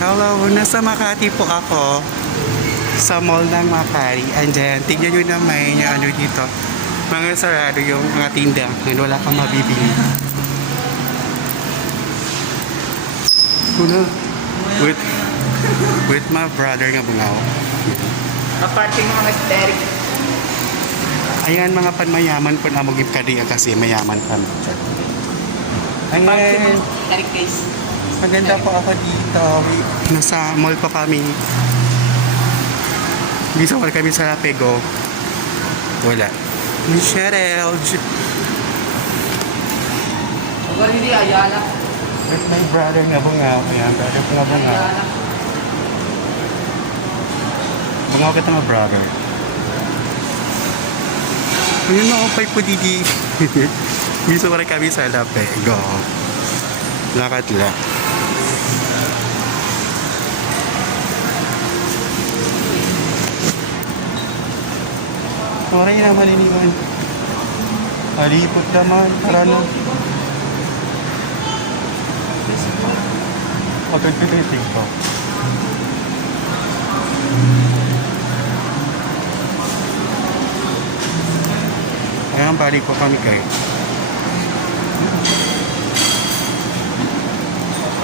Hello, nasa Makati po ako. Sa mall ng Makati. Andyan, tignan nyo naman yung ano dito. Mga sarado yung mga tinda. And wala kang mabibili. Kuna, with my brother nga bungaw. Aparte mga aesthetic. Ayan, mga panmayaman po na maging kadiya kasi mayaman kami. Aparte mga Ayan, aesthetic case. maganda po ako dito. Nasa mall pa kami. Bisa wala kami sa Pego. Wala. Michelle. Huwag hindi Ayala. With my brother nga bungaw. Ayan, brother ko nga bungaw. Ayala. Bungaw kita nga brother. Ayun mga upay po didi. Bisa wala kami sa Pego. Lakad lang. Oray na maliniwan. Halipot naman. Karano. Pagkagpiliting ko. Ayan, balik ko kami kayo.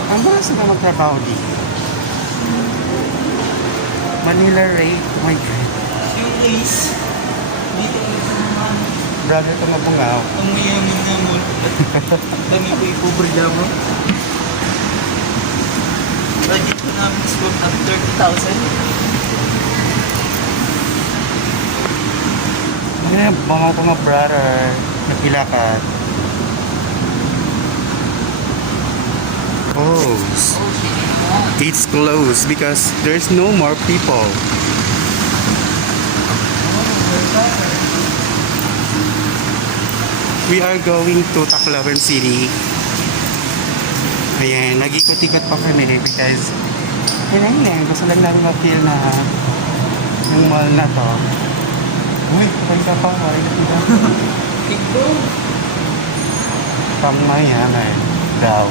Ang balas na magtrabaho dito. Manila rate. Oh my God. Yung case, dito naman. Brother ito mabungaw. Ang mayaman na mo. Dami ko ipobrila mo. Budget ko namin is worth of 30,000. Ayan, bangaw ko nga brother. Napilakat. Close. It's closed because there's no more people. We are going to Tacloban City. Ayan, nag-ikot-ikot pa kami because ayun, gusto lang namin ma-feel na yung mall na to. Uy, kapag ka pa, ay na Tigbo. pangmayaman daw.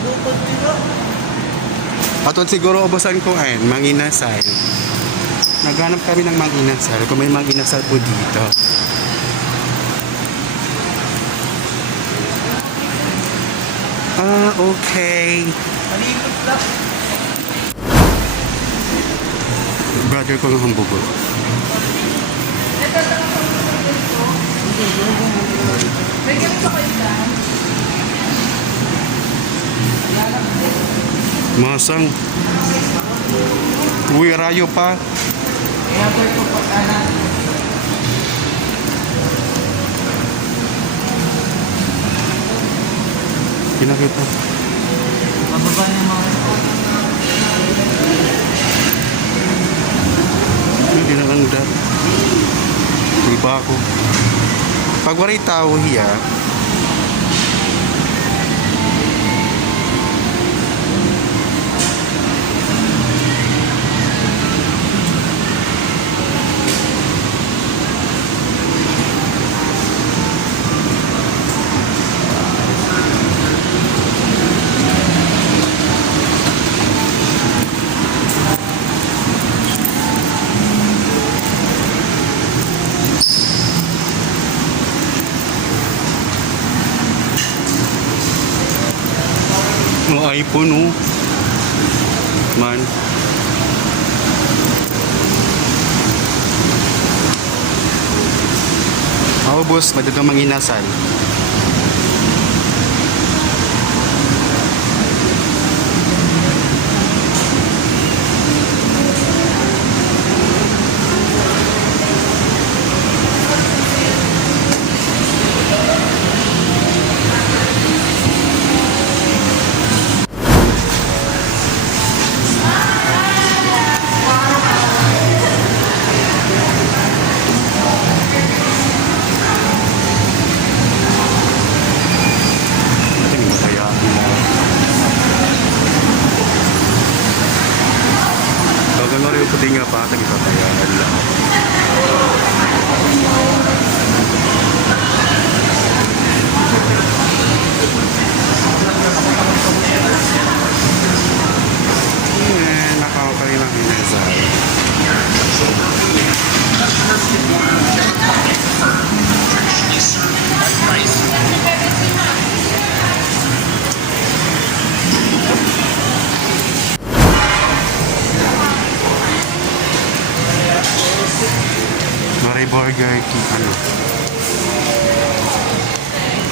Bukod nila. Atod siguro ubusan ko ay manginasal. Naghanap kami ng manginasal. Kung may manginasal po dito. Ah, okay. Malimot lang. Brother ko ng hambugo. May ganito kayo lang. Masang. Uy, rayo pa. Kaya ko ito pagkanan. Pinakita. Mababa na yung mga Hindi na ang dat. Iba ako. Pag waray tao hiya, ang iPhone oh. Man. Ako boss, madadang manginasal. Pwede nga pa, tagipapayaan lang. Burger King, ano?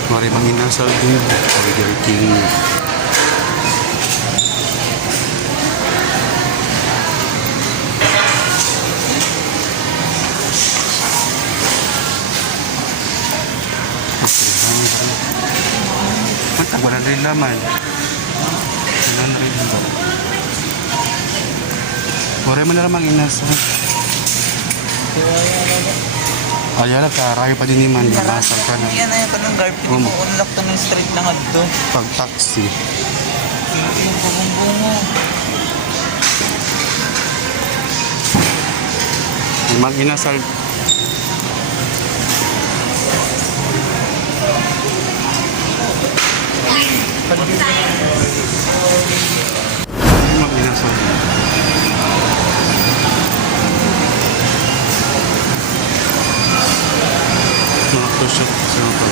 Mari manginasal din. Burger King. Mantag, wala na rin laman. Wala na rin laman. Mari man na lang manginasal. Ayan, nagkarayo pa din naman. Masal ka na. Yan na yung kanang garbage. Um. Unlock to ng street lang adto. Pag taxi. Yung bubong-bungo. Mang inasal. Mang inasal. Mga tusok sa mga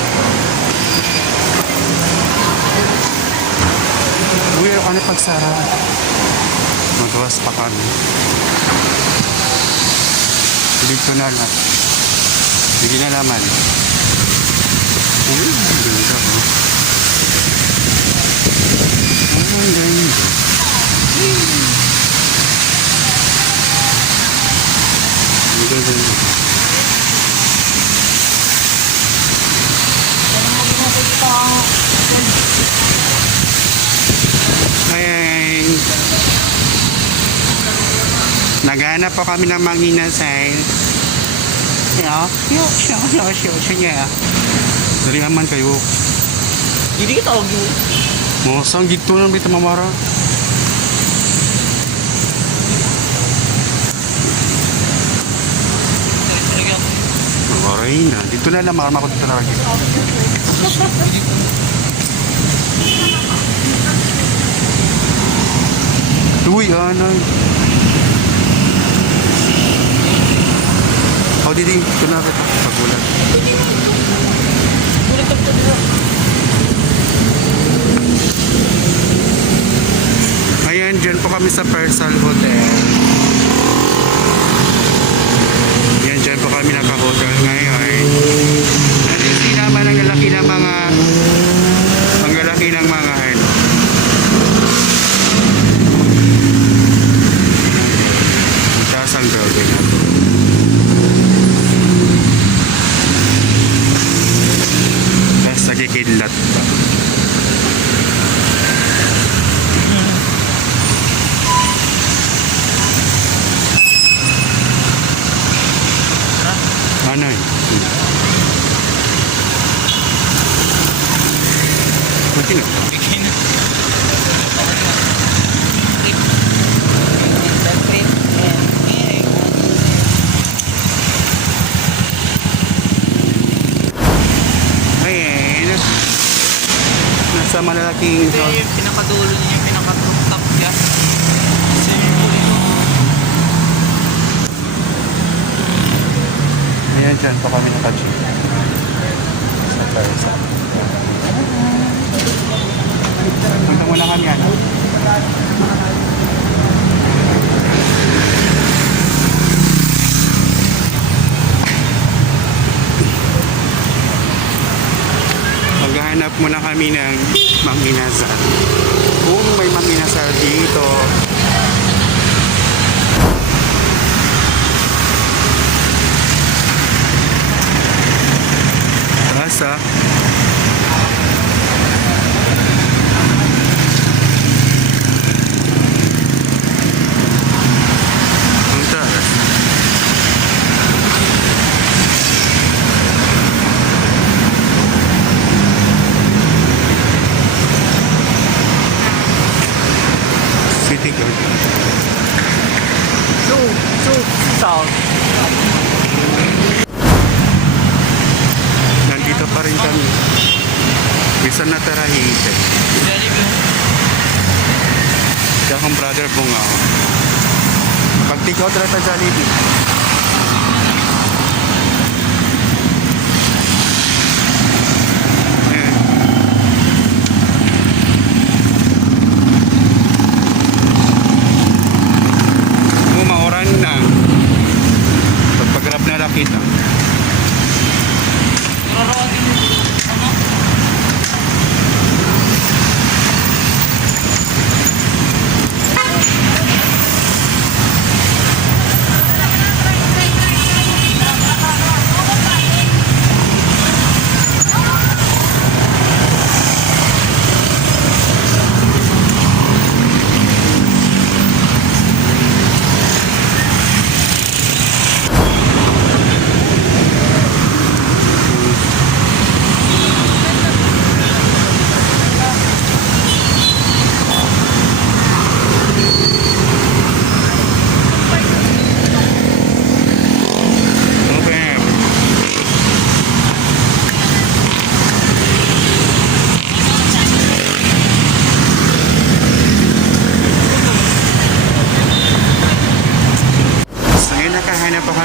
uy, ano pagsara? Magawas pa kami. Dito na lang. Hindi na laman. Uy, ang ganda po. Ang ganda. Ang ganda. Ay, naghanap po kami ng manginasal. Siya. Dari aman kayo. Hindi kita og yun. Mosang gitu lang dito mamara. Maray na. Dito na lang marama ko dito na lagi. Uy, anay. Oh, didi. Ito na rin. Pagulat. Ulit ka dito. Ayan, dyan po kami sa Persal Hotel. Yan, dyan po kami naka-hotel ngayon. Hindi naman ang lalaki ng mga ano. Ang taas ang building na to. Tapos nagkikidlat pa. Ano yun? Buti na. Bigyan. Ayan. Nasa malalaking Ito yung pinakadulo niya, yung pinaka-top niya. Swimming pool ito. ayan, dyan po kami naka-check. Sa Persal. Punta muna kami, ano? Maghahanap muna kami ng manginasal. Kung may manginasal dito. Basta. Ang taas. City Guard. South. Nandito pa rin kami. Bisa na tarahite. Kaya akong brother bunga. Pag-tikaw talaga Jollibee. Ayan. Mauran na. Pag-grab na lang kita.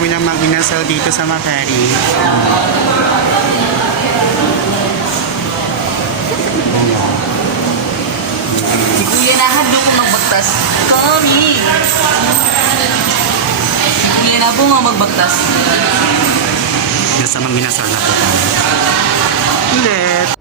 muna mag-inasal dito sa Makati. Si Kuya na hadlo ko magbagtas. Kami! Si Kuya na po nga magbagtas. Nasa mga inasal na po. Ulit.